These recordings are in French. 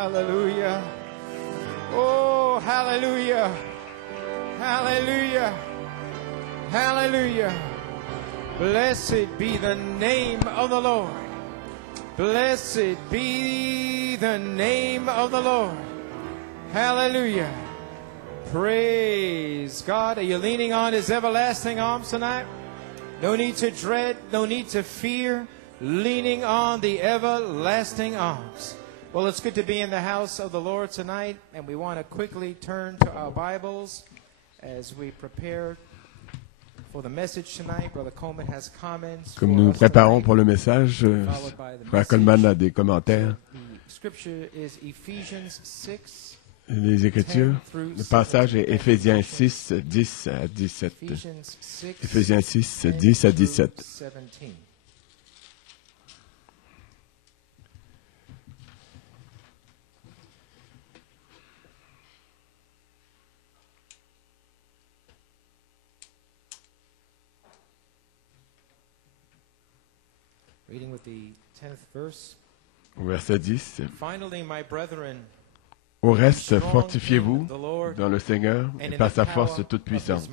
hallelujah. Oh, hallelujah. Hallelujah. Hallelujah. Blessed be the name of the Lord. Blessed be the name of the Lord. Hallelujah. Praise God. Are you leaning on His everlasting arms tonight? No need to dread, no need to fear. Leaning on the everlasting arms. Well, it's good to be in the house of the Lord tonight, and we want to quickly turn to our Bibles as we prepare for the message tonight. Brother Coleman has comments. Comme nous nous préparons pour le message, Frère Coleman a des commentaires. The scripture is Ephesians 6. Les Écritures, le passage est Éphésiens 6, 10 à 17. Éphésiens 6, 10 à 17. Reading with the 10th verse. Au verset 10. Finally, my brethren, au reste, fortifiez-vous dans le Seigneur et par sa force toute puissante.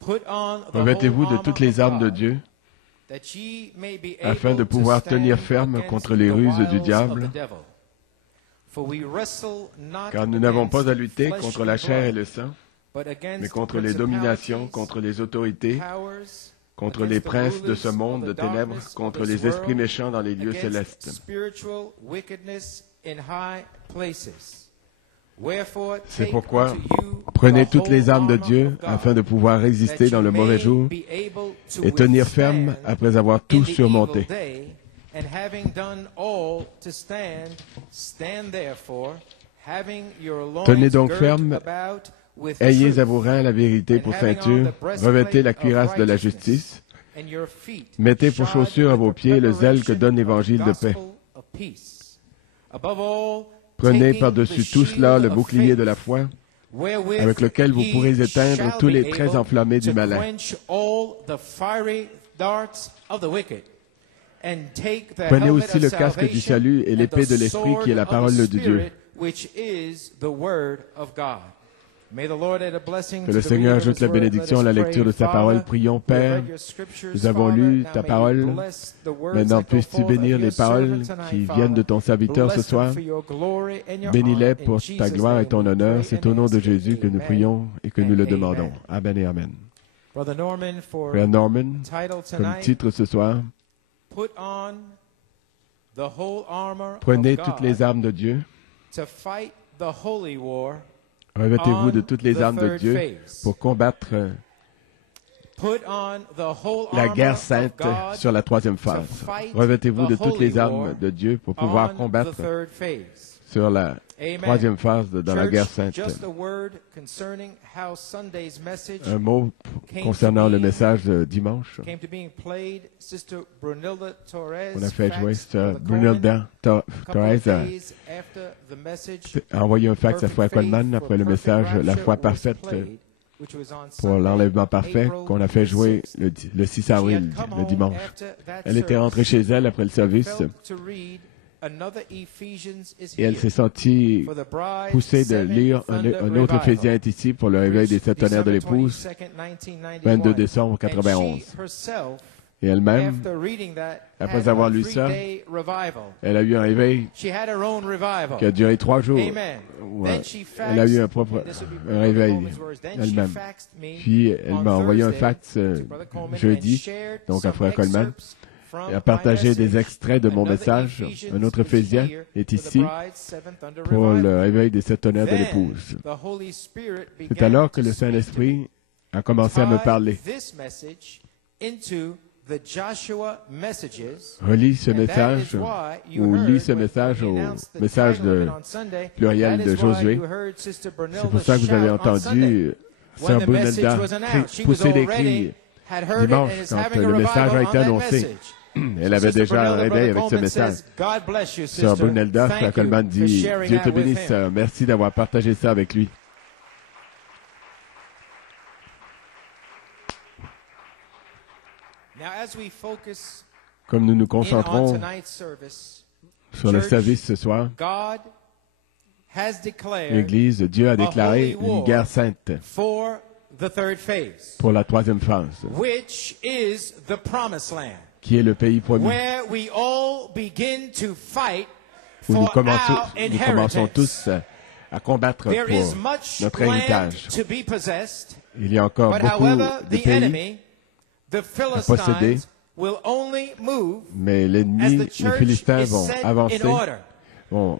Revêtez-vous de toutes les armes de Dieu, afin de pouvoir tenir ferme contre les ruses du diable, car nous n'avons pas à lutter contre la chair et le sang, mais contre les dominations, contre les autorités, contre les princes de ce monde de ténèbres, contre les esprits méchants dans les lieux célestes. C'est pourquoi prenez toutes les armes de Dieu afin de pouvoir résister dans le mauvais jour et tenir ferme après avoir tout surmonté. Tenez donc ferme. Ayez à vos reins la vérité pour ceinture, revêtez la cuirasse de la justice, mettez pour chaussure à vos pieds le zèle que donne l'Évangile de paix. Prenez par-dessus tout cela le bouclier de la foi, avec lequel vous pourrez éteindre tous les traits enflammés du malin. Prenez aussi le casque du salut et l'épée de l'Esprit qui est la parole de Dieu. Que le Seigneur ajoute la bénédiction à la lecture de sa parole. Prions, Père, nous avons lu ta parole. Maintenant, puisses-tu bénir les paroles qui viennent de ton serviteur ce soir. Bénis-les pour ta gloire et ton honneur. C'est au nom de Jésus que nous prions et que nous le demandons. Amen et Amen. Frère Norman, comme titre ce soir, prenez toutes les armes de Dieu. Revêtez-vous de toutes les armes de Dieu pour combattre la guerre sainte sur la troisième phase. Revêtez-vous de toutes les armes de Dieu pour pouvoir combattre sur la troisième phase dans la guerre sainte. Un mot concernant le message de dimanche. On a fait jouer Brunilda Torres a envoyé un fax à Frère Coleman après le message « La foi parfaite » pour l'enlèvement parfait qu'on a fait jouer le 6 avril, le dimanche. Elle était rentrée chez elle après le service et elle s'est sentie poussée de lire un autre Éphésiens est ici pour le réveil des 7 tonnerres de l'épouse, 22 décembre 1991. Et elle-même, après avoir lu ça, elle a eu un réveil qui a duré 3 jours. Elle a eu un réveil elle-même. Puis elle m'a envoyé un fax jeudi, donc à Frère Coleman, et a partagé des extraits de mon message. Un autre Éphésien est ici pour le réveil des 7 tonnerres de l'épouse. C'est alors que le Saint-Esprit a commencé à me parler. Relis ce message ou lis ce message au message de pluriel de Josué. C'est pour ça que vous avez entendu Sœur Brunelda pousser des cris dimanche quand le message a été annoncé. Elle avait déjà un réveil avec ce message. Sœur Brunelda, Frère Coleman dit « Dieu te bénisse, merci d'avoir partagé ça avec lui. » Comme nous nous concentrons sur le service ce soir, l'Église, Dieu a déclaré une guerre sainte pour la troisième phase, qui est le pays promis, où nous commençons tous à combattre pour notre héritage. Il y a encore beaucoup de pays à posséder, mais l'ennemi, les Philistins vont avancer, vont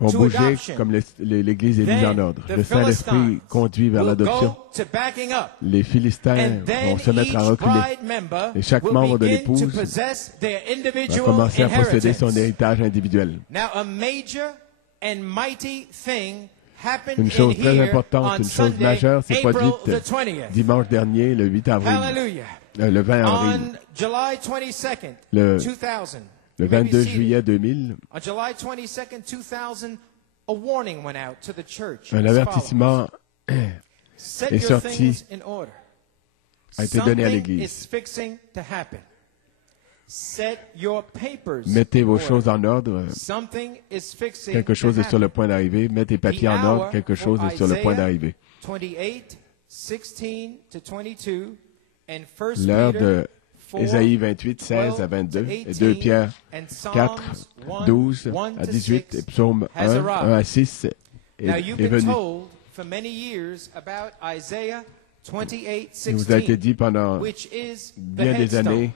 bouger comme l'Église est mise en ordre. Le Saint-Esprit conduit vers l'adoption. Les Philistins vont se mettre à reculer. Et chaque membre de l'épouse va commencer à posséder son héritage individuel. Une chose très importante, une chose majeure s'est produite dimanche dernier, le 8 avril, le 20 avril, le 22 juillet 2000, un avertissement est sorti, a été donné à l'Église. Mettez vos choses en ordre. Quelque chose est sur le point d'arriver. Mettez tes papiers en ordre. Quelque chose est sur le point d'arriver. L'heure de Ésaïe 28, 16 à 22, et 2 Pierre 4, 12 à 18, et Psaume 1, 1 à 6 est venu. Il vous a été dit pendant bien des années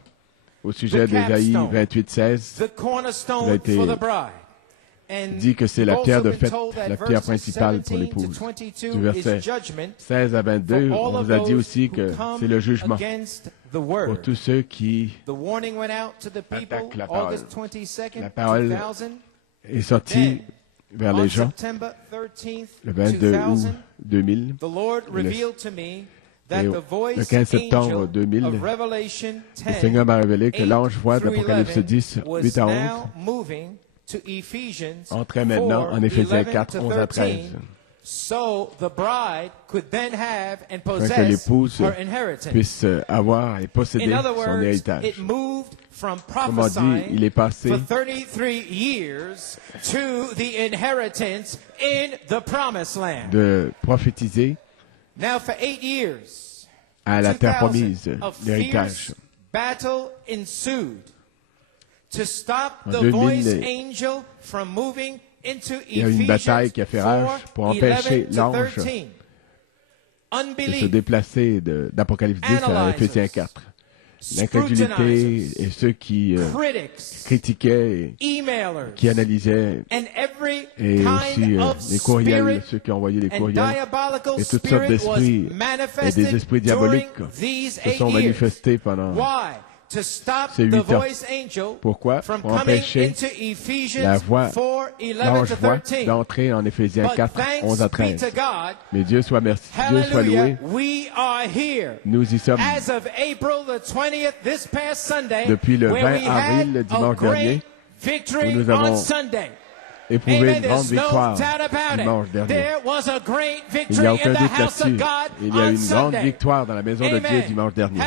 au sujet d'Ésaïe 28, 16, il a été dit que c'est la pierre de fête, la pierre principale pour l'épouse. Du verset 16 à 22, on vous a dit aussi que c'est le jugement pour tous ceux qui attaquent la parole. La parole est sortie vers les gens le 22 août 2000. Et le 15 septembre 2000, le Seigneur m'a révélé que l'ange voit d'Apocalypse 10, 8 à 11, entrait maintenant en Éphésiens 4, 11 à 13. Afin que l'épouse puisse avoir et posséder son héritage. Autrement dit, il est passé de prophétiser à la terre promise, l'héritage. En 2000, il y a eu une bataille qui a fait rage pour empêcher l'ange de se déplacer d'Apocalypse 10 à Éphésiens 4. L'incrédulité et ceux qui critiquaient, qui analysaient, et aussi les courriels, ceux qui envoyaient les courriels, et toutes sortes d'esprits et des esprits diaboliques se sont manifestés pendant ces 8 ans. Pourquoi? Pour empêcher l'ange voix d'entrer en Éphésiens 4, 11 à 13. Mais Dieu soit merci, Dieu soit loué. Nous y sommes depuis le 20 avril, le dimanche dernier, où nous avons éprouvé une grande victoire dimanche dernier. Il n'y a aucun doute là-dessus. Il y a eu une grande victoire dans la maison de Dieu dimanche dernier.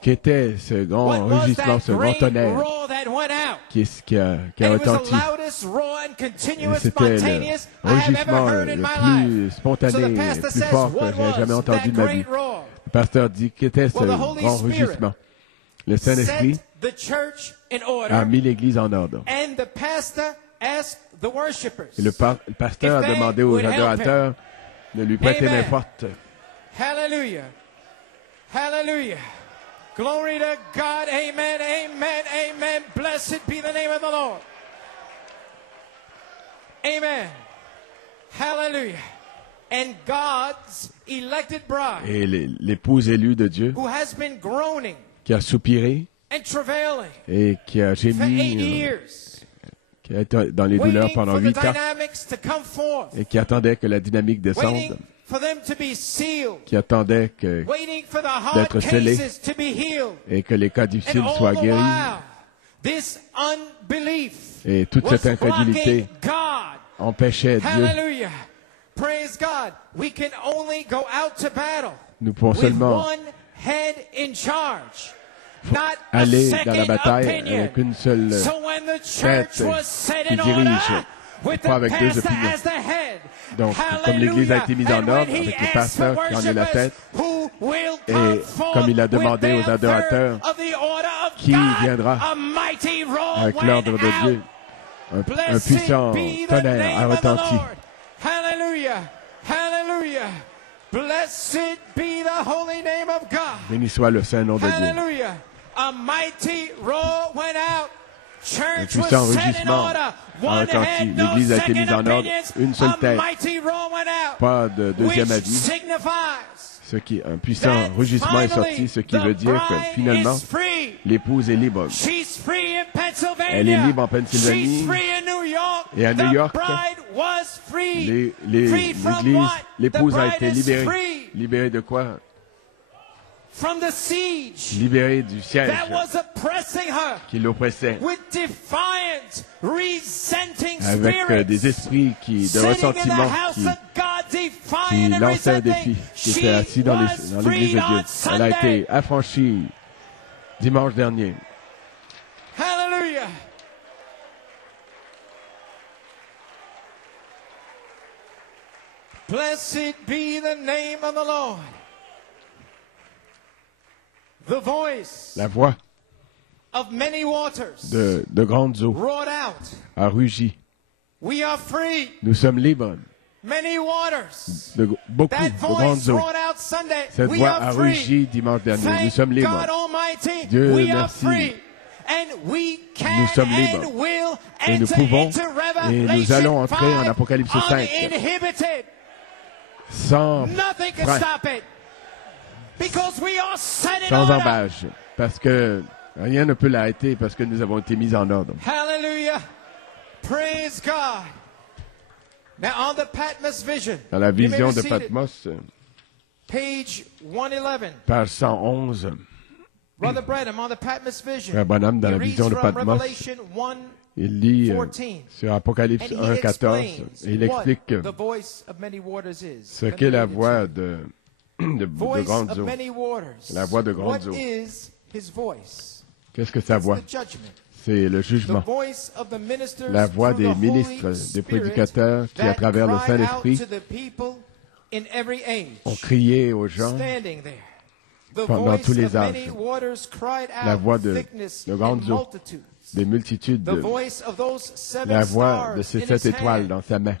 Qu'était ce grand rugissement, ce grand tonnerre qui a retenti? Et c'était le rugissement le plus spontané, le plus fort que j'ai jamais entendu de ma vie. Le pasteur dit, qu'était ce grand rugissement? Le Saint-Esprit a mis l'Église en ordre. Et le pasteur a demandé aux adorateurs de lui prêter main forte. Hallelujah. Hallelujah. Glory to God. Amen. Amen. Amen. Blessed be the name of the Lord. Amen. Hallelujah. And God's elected bride, et l'épouse élue de Dieu, who has been groaning qui a soupiré and travailing et qui a gémi, qui a été dans les douleurs pendant 8 ans et qui attendait que la dynamique descende, qui attendait d'être scellé et que les cas difficiles soient guéris. Et toute cette incrédulité empêchait Dieu. Nous pouvons seulement aller dans la bataille avec une seule tête qui dirige, pas avec deux opinions. Donc, comme l'Église a été mise en ordre, avec le pasteur qui en est la tête, et comme il a demandé aux adorateurs, qui viendra avec l'ordre de Dieu, un puissant tonnerre a retenti. Hallelujah! Hallelujah! Blessed be the holy name of God. Béni soit le saint nom de Dieu. Hallelujah! A mighty roar went out. Un puissant rugissement a retenti. L'Église a été mise en ordre. Une seule tête. Pas de deuxième avis. Un puissant rugissement est sorti, ce qui veut dire que finalement, l'épouse est libre. Elle est libre en Pennsylvanie et à New York. L'épouse a été libérée. Libérée de quoi? Libérée du siège qui l'oppressait, avec des esprits de ressentiment qui lançaient un défi, qui étaient assis dans l'église de Dieu. Elle a été affranchie dimanche dernier. Hallelujah! Blessed be the name of the Lord. The voice la voix of many waters de grandes eaux a rugi. We are free. Nous sommes libres. Many waters. Beaucoup de grandes eaux. Cette voix a rugi dimanche dernier. Nous sommes libres. Dieu merci. Nous sommes libres. Et nous pouvons et nous allons entrer en Apocalypse 5 sans frein. Sans embâche, parce que rien ne peut l'arrêter, parce que nous avons été mis en ordre. Hallelujah. Praise God. Now on the Patmos vision. Dans la vision de Patmos, page 111. Page 111. Brother Branham on the Patmos vision. Frère Branham, dans la vision de Patmos, il lit sur Apocalypse 1:14 et il explique ce qu'est la voix de grandes eaux. La voix de grandes eaux. Qu'est-ce que sa voix? C'est le jugement. La voix des ministres, des prédicateurs qui, à travers le Saint-Esprit, ont crié aux gens pendant tous les âges. La voix de grandes eaux, des multitudes, la voix de ces 7 étoiles dans sa main.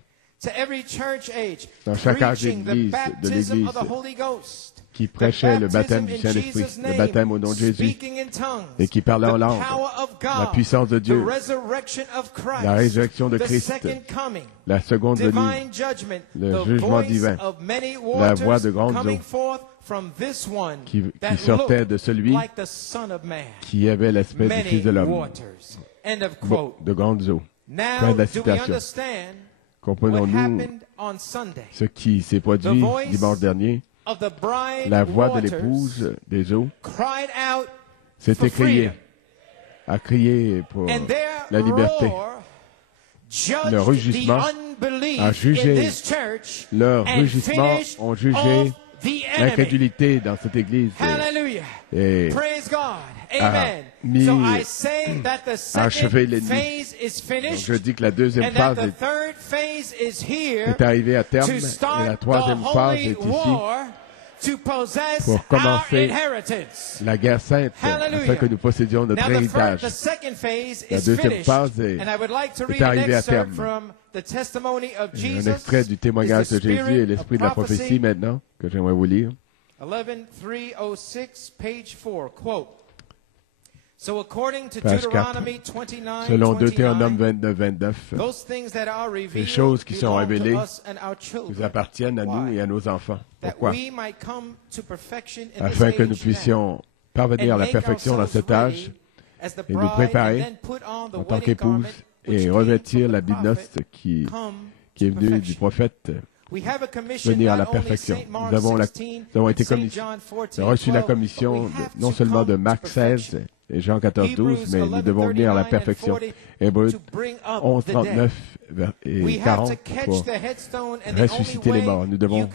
Dans chaque âge d'église, de l'Église, qui prêchait le baptême du Saint-Esprit, le baptême au nom de Jésus, et qui parlait en langue, la puissance de Dieu, la résurrection de Christ, la seconde venue, le jugement divin, la voix de grandes eaux qui sortait de celui qui avait l'aspect du Fils de l'homme. De grandes eaux. Fin de la citation. Comprenons-nous ce qui s'est produit dimanche dernier. La voix de l'épouse des eaux s'est écriée, a crié pour la liberté. Le rugissement a jugé, leur rugissement ont jugé l'incrédulité dans cette église et a achevé l'ennemi. Je dis que la deuxième phase est arrivée à terme et la troisième phase est ici pour commencer la guerre sainte afin que nous possédions notre héritage. La deuxième phase est arrivée à terme. Un extrait du témoignage de Jésus et l'esprit de la prophétie maintenant que j'aimerais vous lire. 11:306, page 4, quote. Page 4. Selon Deutéronome 29, les choses qui sont révélées nous appartiennent à nous et à nos enfants. Pourquoi? Afin que nous puissions parvenir à la perfection dans cet âge et nous préparer en tant qu'épouse et revêtir l'habit de noces qui est venu du prophète, venir à la perfection. Nous avons été reçu la commission non seulement de Marc 16 et Jean 14, 12, mais nous devons venir à la perfection. Hébreux 11, 39 et 40 pour ressusciter les morts. Nous devons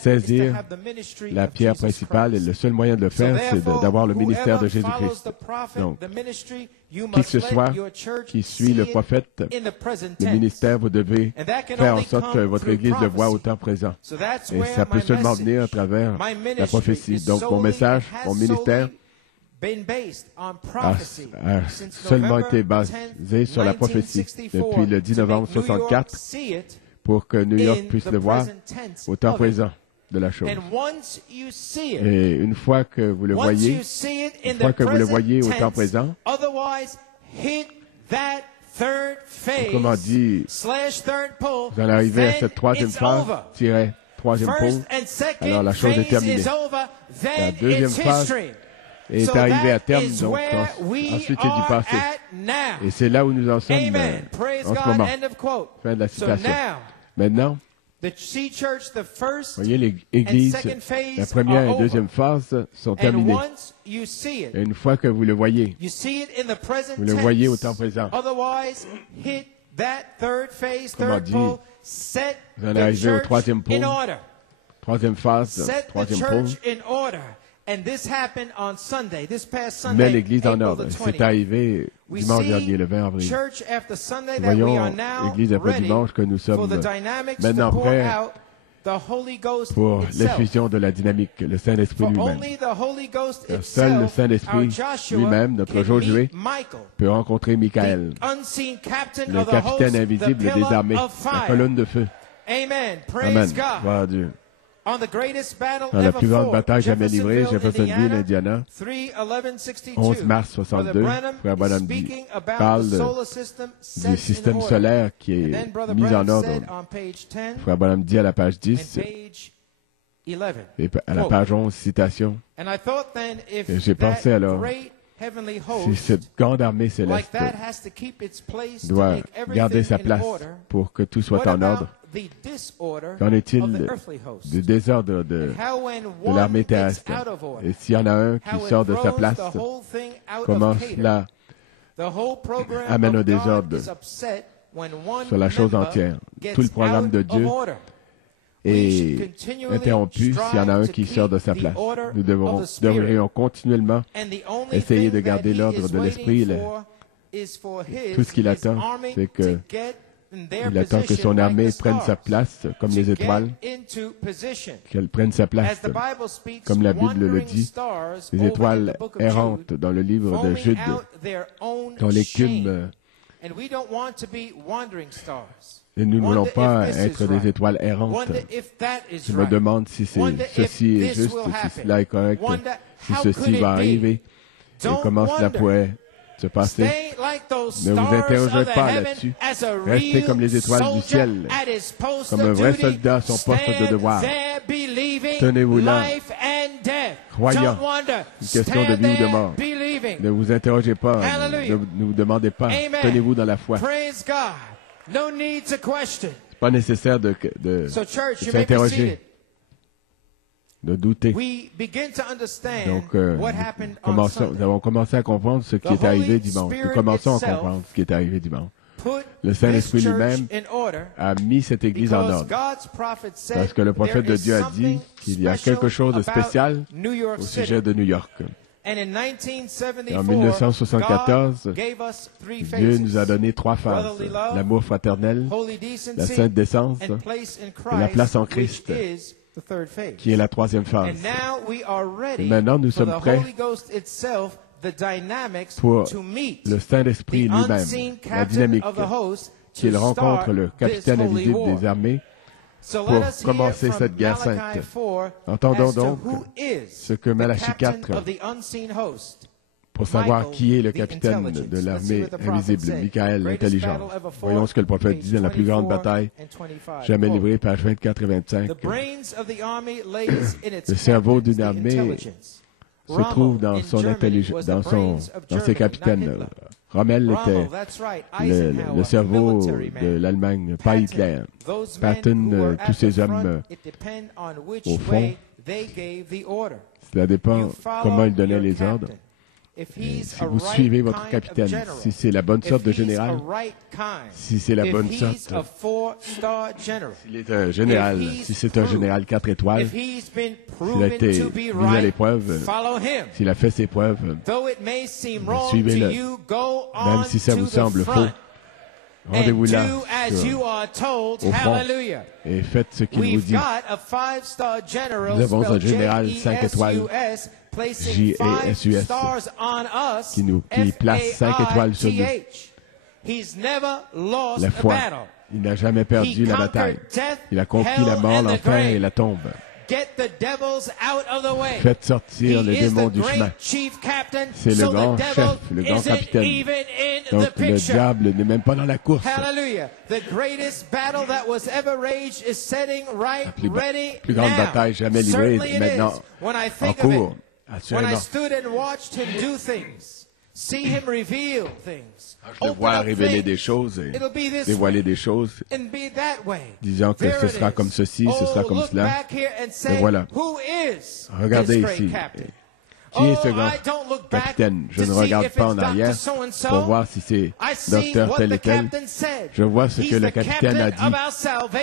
saisir la pierre principale et le seul moyen de le faire, c'est d'avoir le ministère de Jésus-Christ. Donc, qui que ce soit qui suit le prophète, le ministère, vous devez faire en sorte que votre Église le voie au temps présent. Et ça peut seulement venir à travers la prophétie. Donc, mon message, mon ministère, a seulement été basé sur la prophétie depuis le 10 novembre 1964 pour que New York puisse le voir au temps présent de la chose. Et une fois que vous le voyez, au temps présent, autrement dit, vous allez arriver à cette troisième phase, troisième pôle, alors la chose est terminée. La deuxième phase est arrivé à terme, donc ensuite c'est du passé. Et c'est là où nous en sommes en ce moment. Fin de la citation. Maintenant, voyez, l'Église, la première et deuxième phase sont terminées. Et une fois que vous le voyez au temps présent. Comment dire, vous allez arriver au troisième pôle, troisième phase, troisième pôle. Mais l'Église en ordre. C'est arrivé dimanche dernier, le 20 avril. Voyons, Église après dimanche, que nous sommes maintenant prêts pour l'effusion de la dynamique, le Saint-Esprit lui-même. Seul le Saint-Esprit lui-même, notre Josué, peut rencontrer Michael, le capitaine invisible des armées, la colonne de feu. Amen. Gloire à Dieu. Dans la plus grande bataille jamais livrée, Jeffersonville, Indiana, 11 mars 62, Frère Branham parle du système solaire qui est mis en ordre. Frère Branham dit à la page 10 et à la page 11, citation, et j'ai pensé alors, si cette grande armée céleste doit garder sa place pour que tout soit en ordre, qu'en est-il du désordre de l'armée terrestre? Et s'il y en a un qui sort de sa place, comment cela amène un désordre sur la chose entière? Tout le programme de Dieu est interrompu s'il y en a un qui sort de sa place. Nous devrions continuellement essayer de garder l'ordre de l'Esprit. Tout ce qu'il attend, c'est que il attend que son armée prenne sa place comme les étoiles, qu'elle prenne sa place, comme la Bible le dit, les étoiles errantes dans le livre de Jude, dans l'écume. Et nous ne voulons pas être des étoiles errantes. Je me demande si ceci est juste, si cela est correct, si ceci va arriver, et comment cela pourrait se passer. Ne vous interrogez pas là-dessus. Restez comme les étoiles du ciel, comme un vrai soldat à son poste de devoir. Tenez-vous là, croyant. Une question de vie ou de mort. Ne vous interrogez pas, ne vous demandez pas. Tenez-vous dans la foi. C'est pas nécessaire de s'interroger, de douter. Donc, nous avons commencé à comprendre ce qui est arrivé dimanche. Nous commençons à comprendre ce qui est arrivé dimanche. Le Saint-Esprit lui-même a mis cette Église en ordre. Parce que le prophète de Dieu a dit qu'il y a quelque chose de spécial au sujet de New York. Et en 1974, Dieu nous a donné 3 phases. L'amour fraternel, la sainte décence et la place en Christ, qui est la 3e phase. Et maintenant, nous sommes prêts pour le Saint-Esprit lui-même, la dynamique, qu'il rencontre le capitaine invisible des armées pour commencer cette guerre sainte. Entendons donc ce que Malachie 4, pour savoir qui est le capitaine de l'armée invisible, Michael, l'intelligence. Voyons ce que le prophète dit dans la plus grande bataille jamais livrée, pages 24 et 25. Le cerveau d'une armée se trouve dans son intelligence, dans ses capitaines. Rommel était le cerveau de l'Allemagne, pas Hitler. Patton, tous ces hommes, au fond, cela dépend comment ils donnaient les ordres. Et si vous suivez votre capitaine, si c'est la bonne sorte de général, si c'est la bonne sorte, s'il est un général, si c'est un général 4 étoiles, s'il a été mis à l'épreuve, s'il a fait ses preuves, suivez-le. Même si ça vous semble faux, rendez-vous là, au front, et faites ce qu'il vous dit. Nous avons un général 5 étoiles, JESUS, qui place 5 étoiles sur nous. La foi, il n'a jamais perdu la bataille. Il a conquis la mort, l'enfer et la tombe. Faites sortir les démons du chemin. C'est le grand chef, le grand capitaine. Donc le diable n'est même pas dans la course. La plus grande bataille jamais livrée est maintenant en cours, actuellement. Je le vois révéler des choses et dévoiler des choses, disant que ce sera comme ceci, ce sera comme cela. Et voilà. Regardez ici. Qui est ce grand capitaine? Je ne regarde pas en arrière pour voir si c'est docteur tel et tel. Je vois ce que le capitaine a dit.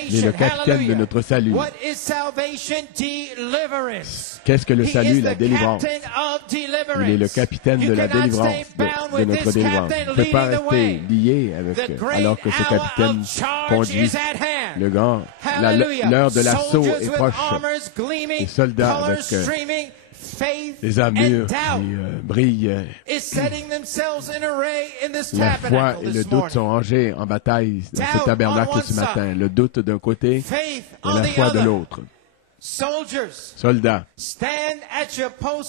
Il est le capitaine de notre salut. Qu'est-ce que le salut? La délivrance. Il est le capitaine de la délivrance, de notre délivrance. Il ne peut pas rester lié avec, alors que ce capitaine conduit le grand. L'heure de l'assaut est proche. Les soldats avec les armures qui brillent. La foi et le doute sont rangés en bataille dans ce tabernacle ce matin. Le doute d'un côté et la foi de l'autre. Soldats,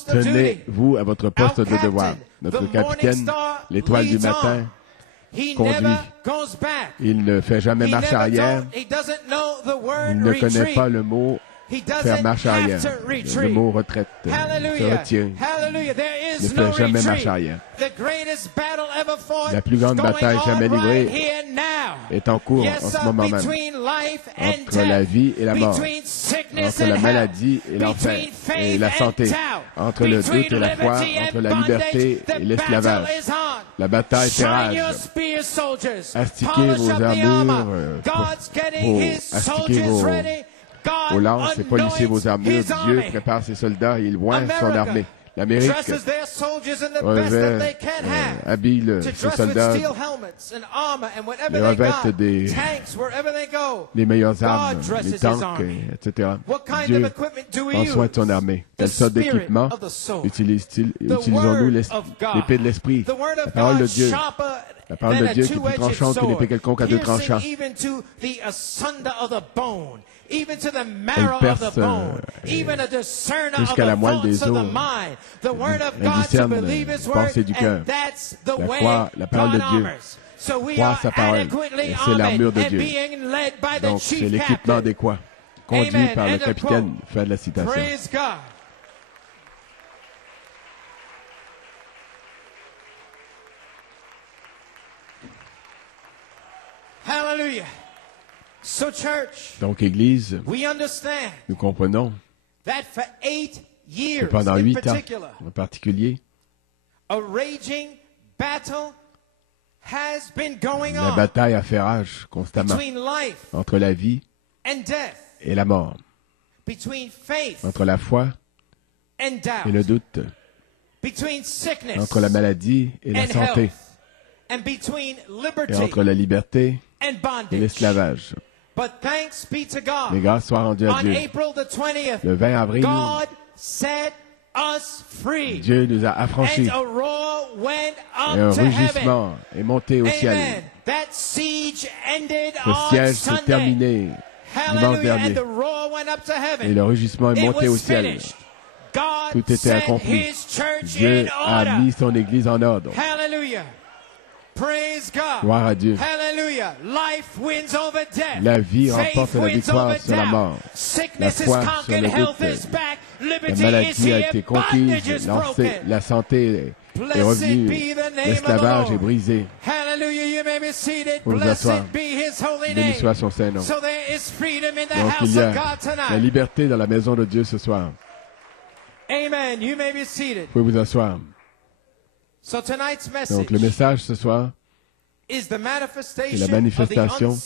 tenez-vous à votre poste de devoir. Notre capitaine, l'étoile du matin, conduit. Il ne fait jamais marche arrière. Il ne connaît pas le mot faire marche arrière. Le mot retraite se retient. Ne fait jamais marche arrière. La plus grande bataille jamais livrée est en cours en ce moment même. Entre la vie et la mort. Entre la maladie et l'enfer et la santé. Entre le doute et la foi. Entre la liberté et l'esclavage. La bataille fait rage. Astiquez vos armures. Astiquez vos lances et polissez vos armures. Dieu prépare ses soldats et il oint son armée. L'Amérique habille ses soldats, les revêtent les meilleures armes, les tanks, etc. Dieu prend soin de son armée. Quelle sorte d'équipement utilisons-nous? L'épée de l'Esprit, la parole de Dieu. La parole de Dieu qui est plus tranchante que l'épée quelconque à deux tranchants. Elle perce jusqu'à la moelle des os. Elle discerne les pensées du cœur. La foi, la parole de Dieu. Croire sa parole. Et c'est l'armure de Dieu. Donc, c'est l'équipement adéquat. Conduit par le capitaine. Fin de la citation. Hallelujah. Donc, Église, nous comprenons que pendant 8 ans, en particulier, la bataille a fait rage constamment entre la vie et la mort, entre la foi et le doute, entre la maladie et la santé, et entre la liberté et l'esclavage. Mais grâce soit rendue à Dieu. Le 20 avril, Dieu nous a affranchis. Et un rugissement est monté au ciel. Ce siège s'est terminé dimanche dernier. Et le rugissement est monté au ciel. Tout était accompli. Dieu a mis son Église en ordre. Gloire à Dieu. La vie remporte la victoire sur la mort. La foi sur le doute. La maladie a été conquise. La santé est revenue. L'esclavage est brisé. Pour vous asseoir. Béni soit son Saint-Nom. Donc il y a la liberté dans la maison de Dieu ce soir. Vous pouvez vous asseoir. Donc le message ce soir est la manifestation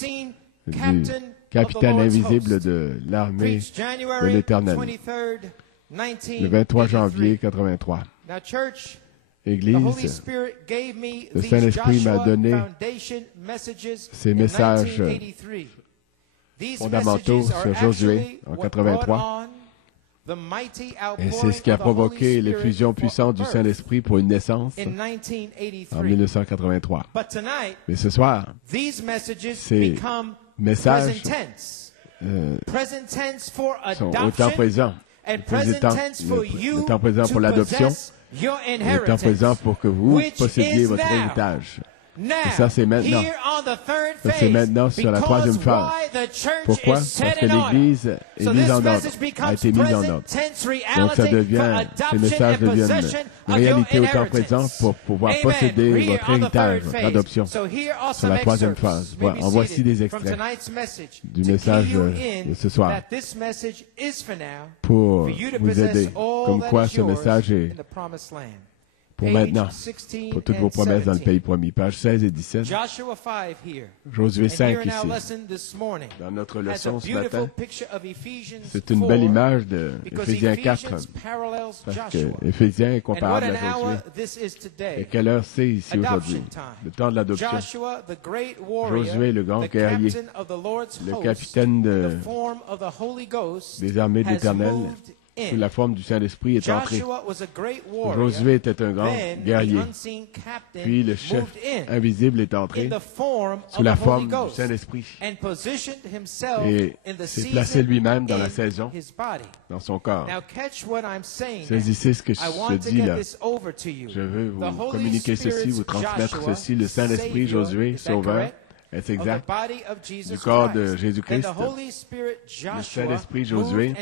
du capitaine invisible de l'armée de l'Éternel, le 23 janvier 83. Église, le Saint-Esprit m'a donné ces messages fondamentaux sur Josué en 83. Et c'est ce qui a provoqué l'effusion puissante du Saint-Esprit pour une naissance en 1983. Mais ce soir, ces messages sont au temps présent. Le temps présent pour l'adoption, le temps présent pour que vous possédiez votre héritage. Et ça, c'est maintenant. Ça, c'est maintenant sur la troisième phase. Pourquoi? Parce que l'Église est mise en ordre, a été mise en ordre. Donc, ça devient, ces messages deviennent une réalité au temps présent pour pouvoir posséder votre héritage, votre adoption. Sur la troisième phase. En voici des extraits du message de ce soir pour vous aider. Comme quoi, ce message est pour maintenant, pour toutes vos promesses dans le pays promis. Page 16 et 17. Josué 5 ici. Dans notre leçon ce matin, c'est une belle image de Éphésiens 4. Parce que Éphésiens est comparable à Josué. Et quelle heure c'est ici aujourd'hui? Le temps de l'adoption. Josué, le grand guerrier, le capitaine des armées de l'Éternel, sous la forme du Saint-Esprit, est entré. Josué était un grand guerrier. Puis le chef invisible est entré sous la forme du Saint-Esprit et s'est placé lui-même dans la saison, dans son corps. Saisissez ce que je dis là. Je veux vous communiquer ceci, vous transmettre ceci. Le Saint-Esprit, Josué, Sauveur, est exact, du corps de Jésus-Christ. Le Saint-Esprit, Josué,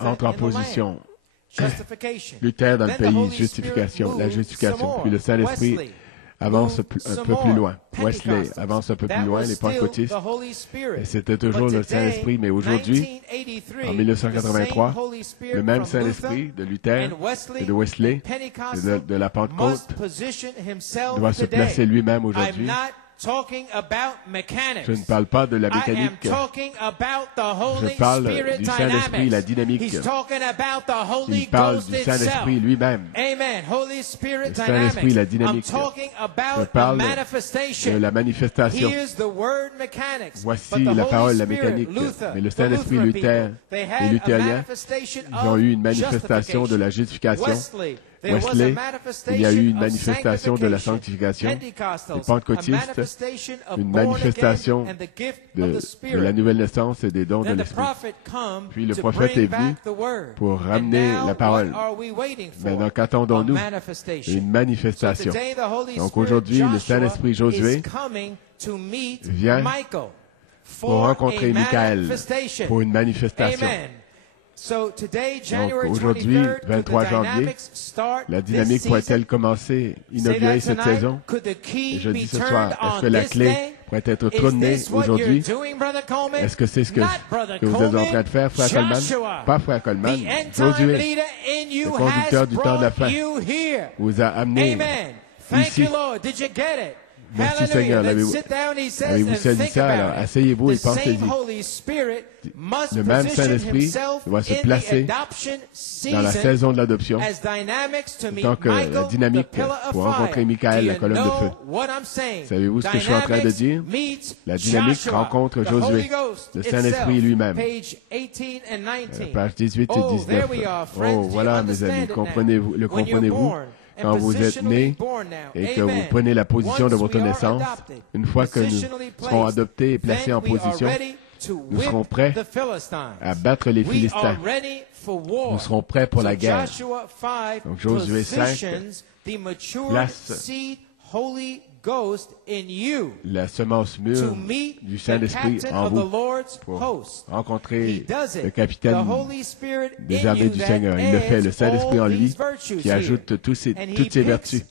entre en position. Luther dans le pays, justification, la justification. Puis le Saint-Esprit avance un peu plus loin. Wesley avance un peu plus loin, les pentecôtistes. Et c'était toujours le Saint-Esprit, mais aujourd'hui, en 1983, le même Saint-Esprit de Luther et de Wesley et de la Pentecôte doit se placer lui-même aujourd'hui. Je ne parle pas de la mécanique. Je parle du Saint-Esprit, la dynamique. Il parle du Saint-Esprit lui-même. Le Saint-Esprit, la dynamique. Je parle de la manifestation. Voici la parole, la mécanique. Mais le Saint-Esprit, Luther et luthériens, ils ont eu une manifestation de la justification. Wesley, il y a eu une manifestation de la sanctification. Les pentecôtistes, une manifestation de la nouvelle naissance et des dons de l'Esprit. Puis le prophète est venu pour ramener la parole. Maintenant, qu'attendons-nous? Une manifestation. Donc aujourd'hui, le Saint-Esprit Josué vient pour rencontrer Michael pour une manifestation. Donc aujourd'hui, 23 janvier, la dynamique pourrait-elle commencer, inaugurer cette saison? Et je dis ce soir, est-ce que la clé pourrait être tournée aujourd'hui? Est-ce que c'est ce que vous êtes en train de faire, Frère Coleman? Pas Frère Coleman, Josué, le conducteur du temps de la fin, vous a amené ici. Merci Seigneur. Avez-vous saisi ça? Alors, asseyez-vous et pensez-y. Le même Saint-Esprit doit se placer dans la saison de l'adoption, tant que la dynamique pour rencontrer Michael, la colonne de feu. Savez-vous ce que je suis en train de dire? La dynamique rencontre Josué, le Saint-Esprit lui-même. Pages 18 et 19. Oh, voilà, mes amis, le comprenez-vous? Quand vous êtes nés et que vous prenez la position de votre naissance, une fois que nous serons adoptés et placés en position, nous serons prêts à battre les Philistins. Nous serons prêts pour la guerre. Donc Josué 5 place la semence mûre du Saint-Esprit en vous pour rencontrer le capitaine des armées du Seigneur. Il le fait, le Saint-Esprit en lui, qui ajoute toutes ses vertus.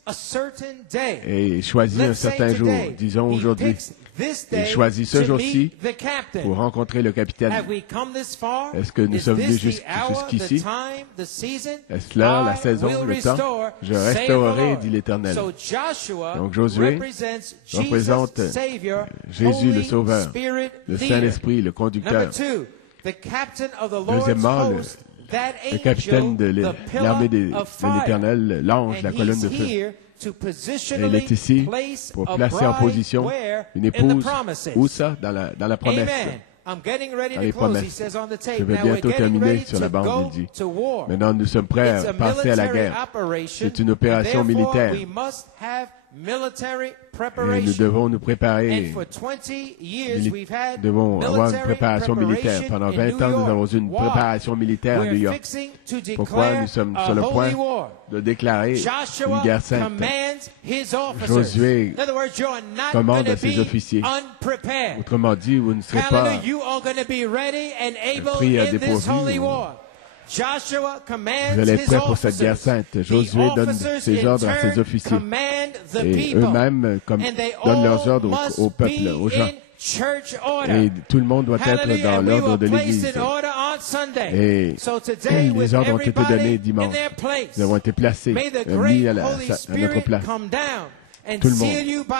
Et il choisit un certain jour, disons aujourd'hui. Il choisit ce jour-ci pour rencontrer le capitaine. Est-ce que nous sommes venus jusqu'ici? Est-ce là la saison, le temps? Je restaurerai, dit l'Éternel. Donc Josué représente Jésus, le Sauveur, le Saint-Esprit, le conducteur. Deuxièmement, le capitaine de l'armée de l'Éternel, l'ange, la colonne de feu. Et il est ici pour placer en position une épouse. Où ça? Dans la promesse. Dans les promesses. Je vais bientôt terminer sur la bande, il dit. Maintenant, nous sommes prêts à passer à la guerre. C'est une opération militaire. Et nous devons nous préparer. Nous devons avoir une préparation militaire. Pendant 20 ans, nous avons eu une préparation militaire à New York. Pourquoi nous sommes sur le point de déclarer une guerre sainte? Josué commande à ses officiers. Autrement dit, vous ne serez pas pris à dépourvu. Vous allez être prêts pour cette guerre sainte. Josué donne ses ordres à ses officiers. Et eux-mêmes donnent leurs ordres au peuple, aux gens. Et tout le monde doit être dans l'ordre de l'Église. Et les ordres ont été donnés dimanche. Ils ont été placés, mis à notre place. Tout le monde.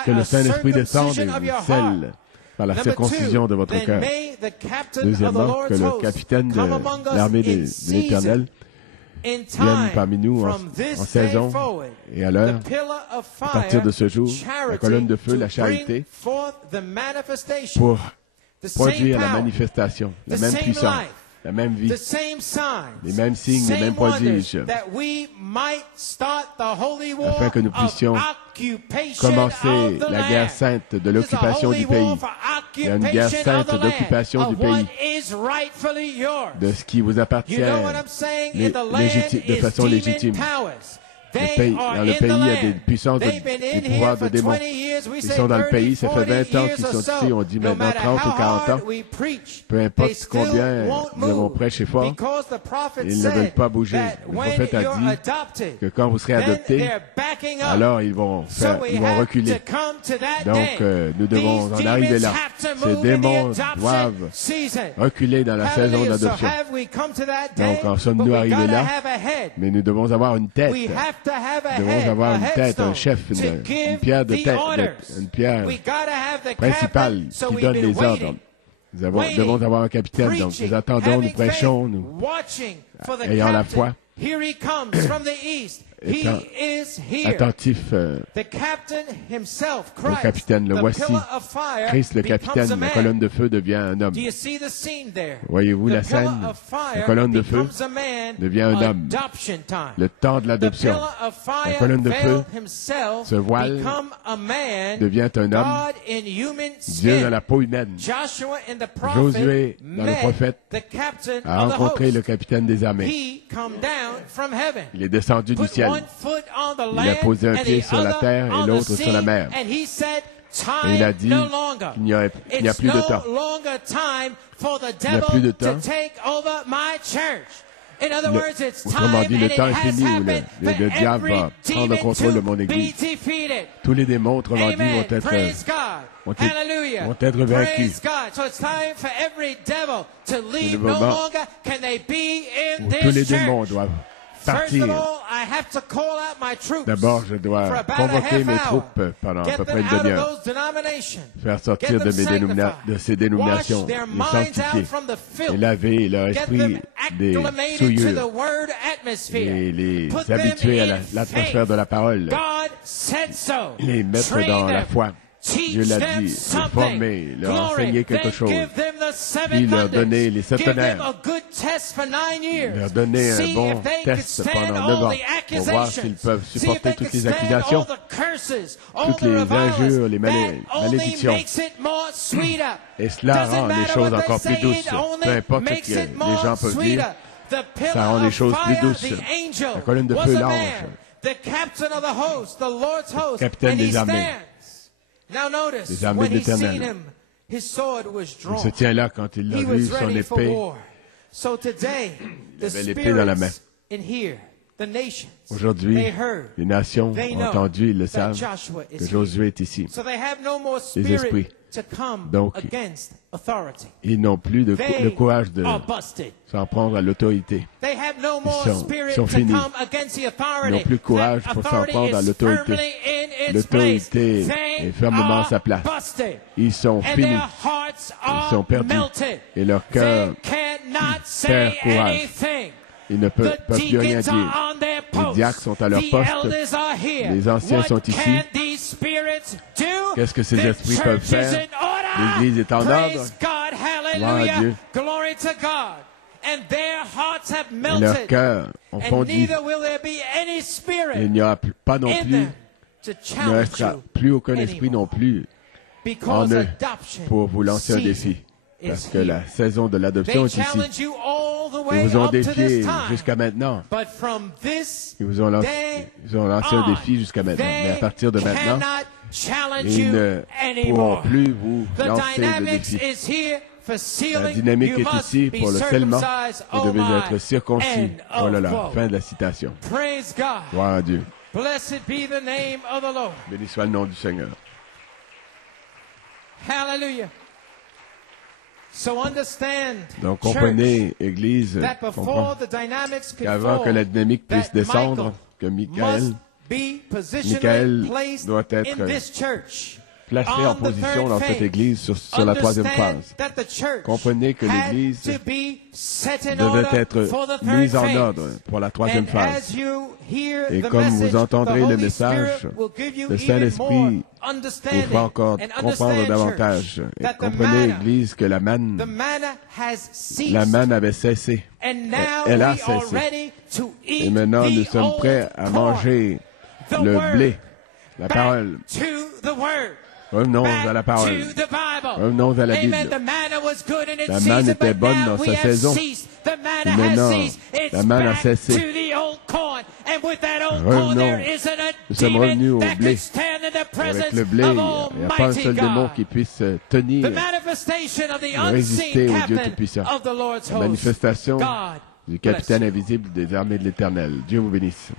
Que le Saint-Esprit descende et vous scelle par la circoncision de votre cœur. Deuxièmement, que le capitaine de l'armée de l'Éternel vienne parmi nous en saison et à l'heure, à partir de ce jour, la colonne de feu, la charité, pour produire la manifestation, la même puissance, la même vie, les mêmes signes, les mêmes prodiges, afin que nous puissions commencer la guerre sainte de l'occupation du pays. Il y a une guerre sainte d'occupation du pays, de ce qui vous appartient de façon légitime. Dans le pays, il y a des puissances, des pouvoirs de démons. Ils sont dans le pays, ça fait 20 ans qu'ils sont ici, on dit maintenant 30 ou 40 ans. Peu importe combien nous avons prêché fort, ils ne veulent pas bouger. Le prophète a dit que quand vous serez adoptés, alors ils vont reculer. Donc, nous devons en arriver là. Ces démons doivent reculer dans la saison d'adoption. Donc, en sommes-nous arrivés là, mais nous devons avoir une tête. Nous devons avoir une tête, un chef, une pierre de tête, une pierre principale qui donne les ordres. Nous devons avoir un capitaine, donc nous attendons, nous prêchons, nous ayant la foi, étant attentif au capitaine. Le voici. Christ, le capitaine, la colonne de feu devient un homme. Voyez-vous la scène? La colonne de feu devient un homme. Le temps de l'adoption. La colonne de feu se voile, devient un homme. Dieu dans la peau humaine. Josué, dans le prophète, a rencontré le capitaine des armées. Il est descendu du ciel. Il a posé un pied sur la terre et l'autre sur la mer. Et il a dit qu'il n'y a plus de temps. Il n'y a plus de temps. Autrement dit, le temps est fini où le diable va prendre le contrôle de mon Église. Tous les démons, autrement dit, vont être vaincus. C'est le moment où tous les démons doivent partir. D'abord, je dois convoquer mes troupes pendant à peu près une demi-heure, faire sortir de ces dénominations, les sanctifier, et laver leur esprit des souillures, et les habituer à l'atmosphère de la parole, les mettre dans la foi. Dieu l'a dit, leur former, leur enseigner quelque chose, puis leur donner les 7 tonnerres, leur donner un bon test pendant 9 ans pour voir s'ils peuvent supporter toutes les accusations, toutes les injures, les malédictions. Et cela rend les choses encore plus douces. Peu importe ce que les gens peuvent dire, ça rend les choses plus douces. La colonne de feu, l'ange, le capitaine des armées. Les armées de l'Éternel. Il se tient là quand il a vu son épée. Il avait l'épée dans la main. Aujourd'hui, les nations ont entendu, ils le savent, que Josué est ici. Les esprits. Donc, ils n'ont plus le courage de s'en prendre à l'autorité. Ils sont finis. Ils n'ont plus le courage pour s'en prendre à l'autorité. L'autorité est fermement à sa place. Ils sont finis. Ils sont perdus. Et leur cœur perd courage. Ils ne peuvent plus rien dire. Les diacres sont à leur poste. Les anciens sont ici. Qu'est-ce que ces esprits peuvent faire? L'Église est en ordre. Gloire à Dieu. Et leurs cœurs ont fondu. Il n'y aura pas non plus, il ne restera plus aucun esprit non plus en eux pour vous lancer un défi. Parce que la saison de l'adoption est ici. Ils vous ont défié jusqu'à maintenant. Ils vous ont lancé un défi jusqu'à maintenant. Mais à partir de maintenant, ils ne pourront plus vous lancer de défi. La dynamique est ici pour le scellement. Vous devez être circoncis. Voilà la fin de la citation. Gloire à Dieu. Béni soit le nom du Seigneur. Hallelujah. Donc, comprenez, Église, qu'avant que la dynamique puisse descendre, que Michael doit être placé en position dans cette Église sur la troisième phase. Comprenez que l'Église devait être mise en ordre pour la troisième phase. Et comme vous entendrez le message, le Saint-Esprit vous fera encore comprendre davantage. Et comprenez, Église, que la manne avait cessé. Elle a cessé. Et maintenant, nous sommes prêts à manger le blé, la parole. Revenons à la parole. Revenons à la Bible. La manne était bonne dans sa saison. Et maintenant, la manne a cessé. Revenons. Nous sommes revenus au blé. Avec le blé, il n'y a pas un seul démon qui puisse tenir, résister au Dieu Tout-Puissant. La manifestation du capitaine invisible des armées de l'Éternel. Dieu vous bénisse.